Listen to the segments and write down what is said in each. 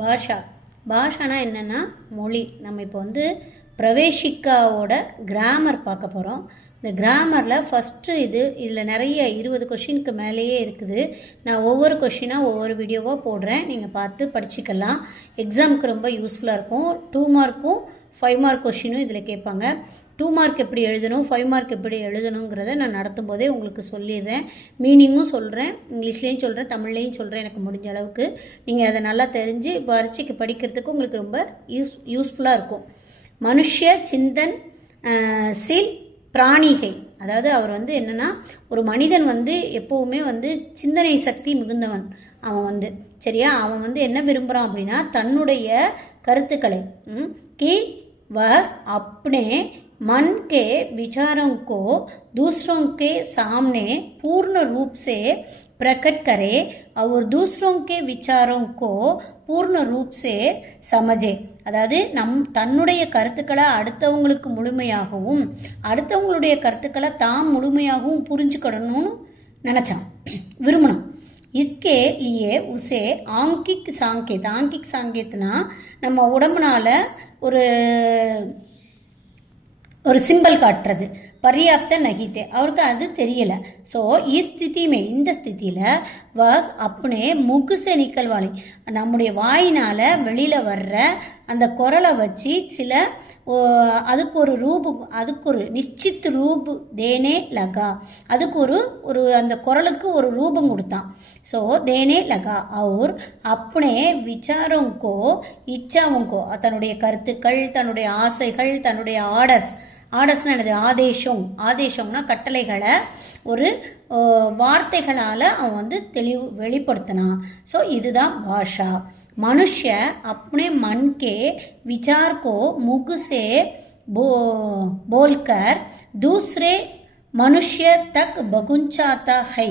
பாஷா பாஷானா என்னென்னா மொழி. நம்ம இப்போ வந்து பிரவேஷிக்காவோட கிராமர் பார்க்க போகிறோம். இந்த கிராமரில் ஃபஸ்ட்டு இதில் நிறைய 20 கொஷினுக்கு மேலேயே இருக்குது. நான் ஒவ்வொரு கொஷினாக ஒவ்வொரு வீடியோவாக போடுறேன், நீங்கள் பார்த்து படிச்சுக்கலாம். எக்ஸாமுக்கு ரொம்ப யூஸ்ஃபுல்லாக இருக்கும். 2 மார்க்கும் 5 மார்க் கொஷினும் இதில் கேட்பாங்க. 2 மார்க் எப்படி எழுதணும், 5 மார்க் எப்படி எழுதணுங்கிறத நான் நடத்தும் போதே உங்களுக்கு சொல்லிடுறேன். மீனிங்கும் சொல்கிறேன், இங்கிலீஷ்லேயும் சொல்கிறேன், தமிழ்லேயும் சொல்கிறேன். எனக்கு முடிஞ்ச அளவுக்கு நீங்கள் அதை நல்லா தெரிஞ்சு பரீட்சைக்கு படிக்கிறதுக்கு உங்களுக்கு ரொம்ப யூஸ்ஃபுல்லாக இருக்கும். மனுஷ சிந்தன் சீல் பிராணிகை, அதாவது அவர் வந்து என்னென்னா, ஒரு மனிதன் வந்து எப்போவுமே வந்து சிந்தனை சக்தி மிகுந்தவன். அவன் வந்து சரியா, அவன் வந்து என்ன விரும்புகிறான் அப்படின்னா, தன்னுடைய கருத்துக்களை कि वह अपने मन के विचारों को दूसरों के सामने पूर्ण रूप से प्रकट करे और दूसरों के विचारों को पूर्ण रूप से समझे. அதாவது தன்னுடைய கருத்துக்களை அடுத்தவங்களுக்கு முழுமையாகவும் அடுத்தவங்களுடைய கருத்துக்களை தாம் முழுமையாகவும் புரிஞ்சுக்கணும்னு நினச்சான், விரும்பினான். इसके लिए उसे आंकिक सांकेतना நம்ம உடம்புனால ஒரு சிம்பிள் காட்டுறது பர்யாப்த நகித்தே, அவருக்கு அது தெரியலை. ஸோ இந்த ஸ்திதியில் அப்படியே முகுசே நிக்கல்வாளி, நம்முடைய வாயினால் வெளியில் வர்ற அந்த குரலை வச்சு அதுக்கு ஒரு நிச்சித் ரூப் தேனே லகா, அதுக்கு ஒரு அந்த குரலுக்கு ஒரு ரூபம் கொடுத்தான். ஸோ தேனே லகா அவர் அப்படியே விசாரங்கோ இச்சாவுங்கோ, தன்னுடைய கருத்துக்கள், தன்னுடைய ஆசைகள், தன்னுடைய ஆர்டர்ஸ்னால் என்னது, ஆதேசம்னா கட்டளைகளை ஒரு வார்த்தைகளால் அவன் வந்து வெளிப்படுத்தினான். ஸோ இதுதான் பாஷா. மனுஷ अपने मन के विचार को मुख से बोलकर दूसरे मनुष्य तक पहुंचाता है.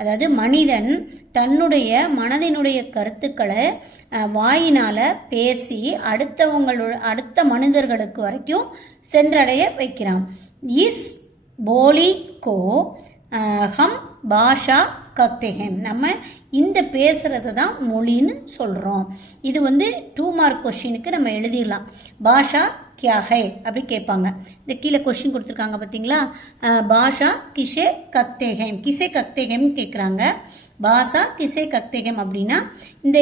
அதாவது மனிதன் தன்னுடைய மனதினுடைய கருத்துக்களை வாயினால் பேசி அடுத்த மனிதர்களுக்கு வரைக்கும் சென்றடைய வைக்கிறான். இஸ் போலி கோ ஹம் பாஷா கத்தேன், நம்ம இந்த பேசுகிறது தான் மொழின்னு சொல்கிறோம். இது வந்து 2 மார்க் கொஷினுக்கு நம்ம எழுதிடலாம். பாஷா கியா ஹை அப்படி கேட்பாங்க. இந்த கீழே கொஷின் கொடுத்துருக்காங்க பார்த்தீங்களா, பாஷா கிசே கத்தேகம் கேட்குறாங்க. பாஷா கிசே கத்தேகம் அப்படின்னா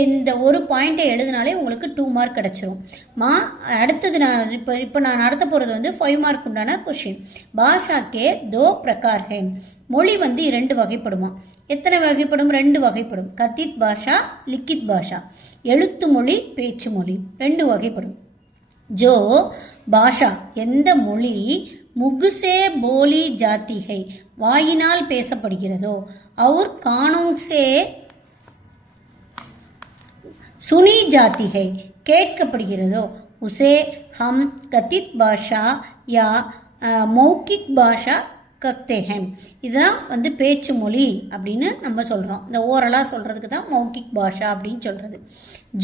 இந்த ஒரு பாயிண்ட்டை எழுதினாலே உங்களுக்கு 2 மார்க் கிடச்சிரும். அடுத்தது நான் இப்போ நான் நடத்த போகிறது வந்து 5 மார்க் உண்டான கொஷின். பாஷாக்கே 2 பிரகார் ஹை, மொழி வந்து 2 வகைப்படுமா. எத்தனை வகைப்படும்? 2 வகைப்படும். கத்தித் பாஷா, லிக்கித் பாஷா, எழுத்து மொழி, பேச்சு மொழி, 2 வகைப்படும். ஜோ பாஷா, எந்த மொழி முகுசே போலி ஜாத்திகை, வாயினால் பேசப்படுகிறதோ, அவர் கானோங்சே சுனி ஜாத்திகை, கேட்கப்படுகிறதோ, உசே ஹம் கத்தித் பாஷா யா மௌக்கிக் பாஷா கத்தேகம். இதுதான் வந்து பேச்சு மொழி அப்படின்னு நம்ம சொல்கிறோம். இந்த ஓரலாக சொல்கிறதுக்கு தான் மௌக்கிக் பாஷா அப்படின்னு சொல்கிறது.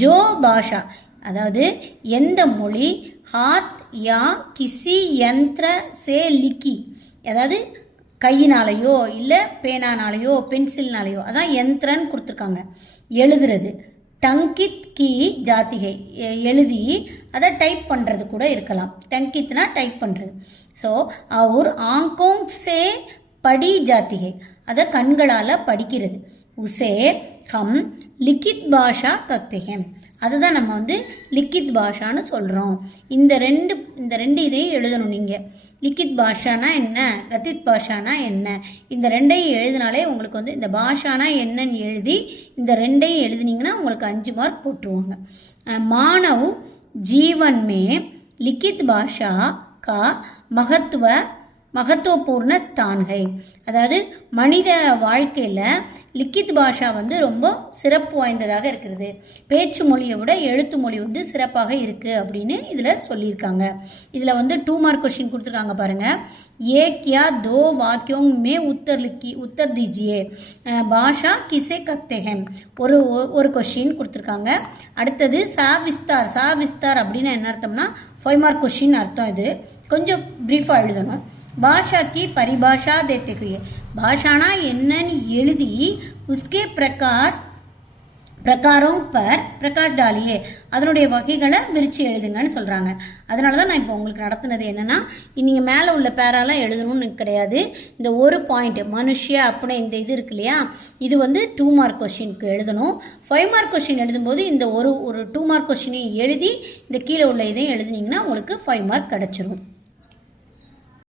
ஜோ பாஷா, அதாவது எந்த மொழி ஹாத் யா கிசி யந்திர சே லிக்கி, அதாவது கையினாலேயோ இல்லை பேனானாலேயோ பென்சில்னாலேயோ, அதான் யந்திரன்னு கொடுத்துருக்காங்க, எழுதுறது. டங்கித் கி ஜாத்திகை, எழுதி அதை டைப் பண்ணுறது கூட இருக்கலாம். டங்கித்னா டைப் பண்ணுறது. ஸோ அவர் ஆங்கோங் சே படி ஜாத்திகை, அதை கண்களால் படிக்கிறது. உசே ஹம் லிக்கித் பாஷா கத்தேகம், அதுதான் நம்ம வந்து லிக்கித் பாஷான்னு சொல்கிறோம். இந்த ரெண்டு இதையும் எழுதணும் நீங்கள். லிக்கித் பாஷானா என்ன, கத்தித் பாஷானா என்ன, இந்த 2ஐயும் எழுதினாலே உங்களுக்கு வந்து இந்த பாஷானா என்னன்னு எழுதி இந்த 2ஐயும் எழுதினீங்கன்னா உங்களுக்கு 5 மார்க் போட்டுருவாங்க. மானவ் ஜீவன் மே லிக்கித் பாஷா கா மகத்துவபூர்ண ஸ்தான்கை, அதாவது மனித வாழ்க்கையில் லிக்கித் பாஷா வந்து ரொம்ப சிறப்பு வாய்ந்ததாக இருக்கிறது. பேச்சு மொழியை விட எழுத்து மொழி வந்து சிறப்பாக இருக்குது அப்படின்னு இதில் சொல்லியிருக்காங்க. இதில் வந்து 2 மார்க் கொஷின் கொடுத்துருக்காங்க பாருங்கள். ஏக் யா 2 வாக்கியோங் மே உத்தர் தீஜியே, பாஷா கிசே கத்தேகம், ஒரு கொஷின் கொடுத்துருக்காங்க. அடுத்தது சா விஸ்தார் அப்படின்னு என்ன அர்த்தம்னா 5 மார்க் கொஷின் அர்த்தம். இது கொஞ்சம் ப்ரீஃபாக எழுதணும். भाषा की परिभाषा देते हुए, भाषाना என்னன்னு எழுதி उसके प्रकार பிரகாரம் பர் பிரகாஷ் டாலியே அதனுடைய வகைகளை விரித்து எழுதுங்கன்னு சொல்கிறாங்க. அதனால தான் நான் இப்போ உங்களுக்கு நடத்துனது என்னென்னா, நீங்கள் மேலே உள்ள பேராலாம் எழுதணும்னு கிடையாது. இந்த ஒரு பாயிண்ட் மனுஷ்ய அப்படின்னு இந்த இது இருக்கு இல்லையா, இது வந்து 2 மார்க் கொஸ்டினுக்கு எழுதணும். 5 மார்க் கொஸ்டின் எழுதும்போது இந்த ஒரு 2 மார்க் கொஸ்டினையும் எழுதி இந்த கீழே உள்ள இதையும் எழுதுனீங்கன்னா உங்களுக்கு 5 மார்க் கிடச்சிரும்.